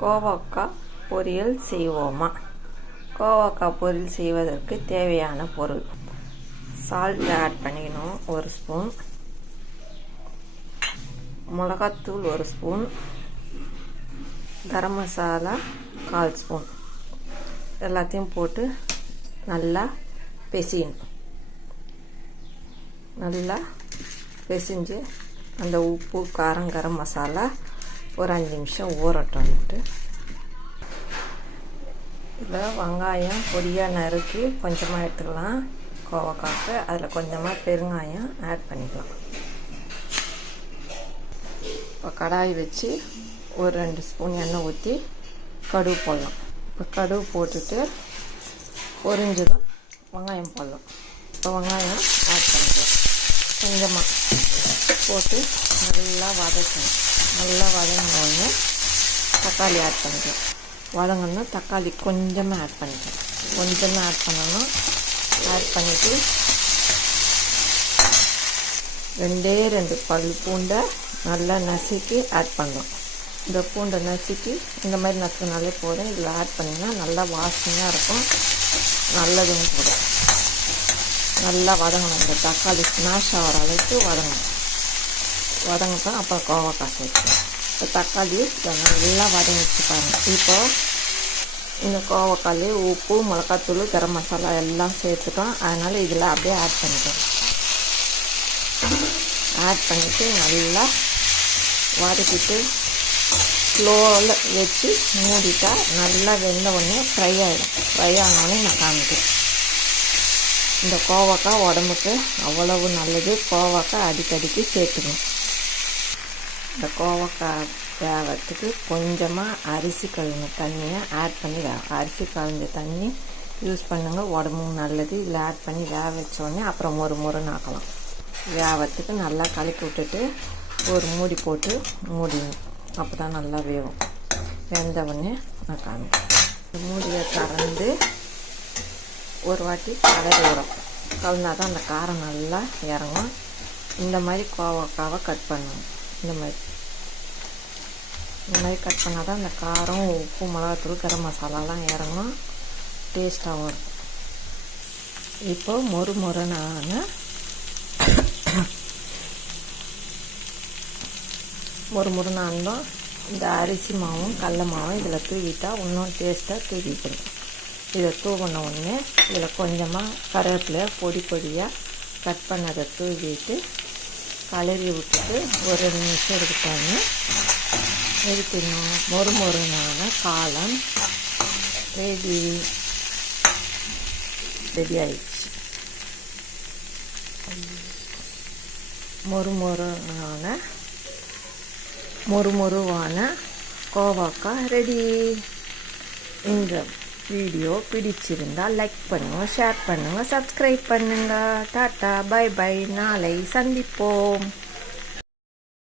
கோவக்காய் பொரியல் செய்வோமா? கோவக்காய் பொரியல் செய்வதற்கு தேவையான பொருள்: சால்ட் ஆட் பண்ணிக்கணும் 1 ஸ்பூன், மிளகாத்தூள் 1 ஸ்பூன், கரம் மசாலா 1/4 ஸ்பூன். எல்லாத்தையும் போட்டு நல்லா பிசையணும். நல்லா பிசைஞ்சு அந்த உப்பு, காரம், கரம் மசாலா ஒரு 5 நிமிஷம் ஊறட்டும்ட்டு இதில் வெங்காயம் பொடியாக நறுக்கி கொஞ்சமாக எடுத்துக்கலாம். கோவக்காய்க்கு அதில் கொஞ்சமாக பெருங்காயம் ஆட் பண்ணிக்கலாம். இப்போ கடாய் வச்சு ஒரு 2 ஸ்பூன் எண்ணெய் ஊற்றி கடுகு போடலாம். இப்போ கடுகு போட்டுட்டு பொரிஞ்சதும் வெங்காயம் போடலாம். இப்போ வெங்காயம் ஆட் பண்ணிக்கலாம். கொஞ்சமாக போட்டு நல்லா வதக்கணும். நல்லா வதங்கினோடனே தக்காளி ஆட் பண்ணிக்கலாம். வதங்கணுன்னா தக்காளி கொஞ்சமாக ஆட் பண்ணிக்கலாம். கொஞ்சமாக ஆட் பண்ணணும். ஆட் பண்ணிவிட்டு 2 பல் பூண்டை நல்லா நசுக்கி ஆட் பண்ணணும். இந்த பூண்டை நசுக்கி இந்த மாதிரி நசுக்கினாலே போதும். இதில் ஆட் பண்ணிங்கன்னா நல்லா வாசனையாக இருக்கும், நல்லதும் கூட. நல்லா வதங்கணும். இந்த தக்காளி ஸ்மாஷ் ஆகிற அளவுக்கு வதங்கணும். வதங்கட்டும். அப்புறம் கோவக்காய் சேர்க்கணும். இப்போ தக்காளி நல்லா வதங்கிச்சு பாருங்கள். இப்போது இந்த கோவக்காய் உப்பு, மிளகாத்தூள், கரம் மசாலா எல்லாம் சேர்த்துட்டோம். அதனால் இதில் அப்படியே ஆட் பண்ணிட்டோம். ஆட் பண்ணிவிட்டு நல்லா வதக்கிட்டு ஸ்லோவில் வச்சு மூடிட்டா நல்லா வெந்த உடனே ஃப்ரை ஆகிடும். ஃப்ரை ஆனோடனே நான் காமிக்கிறேன். இந்த கோவக்காய் உடம்புக்கு அவ்வளவு நல்லது. கோவக்காய் அடிக்கடிக்கு சேர்த்துக்கணும். இந்த கோவக்காய் வேகிறதுக்கு கொஞ்சமாக அரிசி கழுவின தண்ணியை ஆட் பண்ணி அரிசி கழுஞ்ச தண்ணி யூஸ் பண்ணுங்க, உடம்பும் நல்லது. இதில் ஆட் பண்ணி வேக வச்சோடனே அப்புறம் முறுன்னு ஆக்கலாம். வேகிறதுக்கு நல்லா கலக்கி விட்டுட்டு ஒரு மூடி போட்டு மூடிடணும். அப்போ தான் நல்லா வேகும். வெந்த உடனே நான் காமிக்கிறேன். மூடியை திறந்து ஒரு வாட்டி கலரி விடும். கலந்தா தான் அந்த காரம் நல்லா இறங்கும். இந்த மாதிரி கோவக்காவை கட் பண்ணணும். இந்த மாதிரி கட் பண்ணால் தான் அந்த காரம், உப்பு, மிளகாத்தூள், கரம் மசாலாலாம் இறங்கும், டேஸ்ட்டாகவும் இருக்கும். இப்போ முறுமுறுனாலும் இந்த அரிசி மாவும் கடல மாவும் இதில் தூவிட்டால் இன்னும் டேஸ்ட்டாக தூவிக்கணும். இதை தூவின உடனே இதில் கொஞ்சமாக கருவேப்பிலை பொடியாக கட் பண்ணதை தூவிட்டு கலரி விட்டுட்டு ஒரு 2 நிமிஷம் எடுத்துட்டோன்னு எடுத்துடணும். மொறுனான காளான் ரெடி ஆயிடுச்சு. மொறுவான கோவக்காய் ரெடி. இந்த வீடியோ பிடிச்சிருந்தால் லைக் பண்ணுங்கள், ஷேர் பண்ணுங்கள், சப்ஸ்கிரைப் பண்ணுங்கள். Tata, bye bye. நாளை சந்திப்போம்.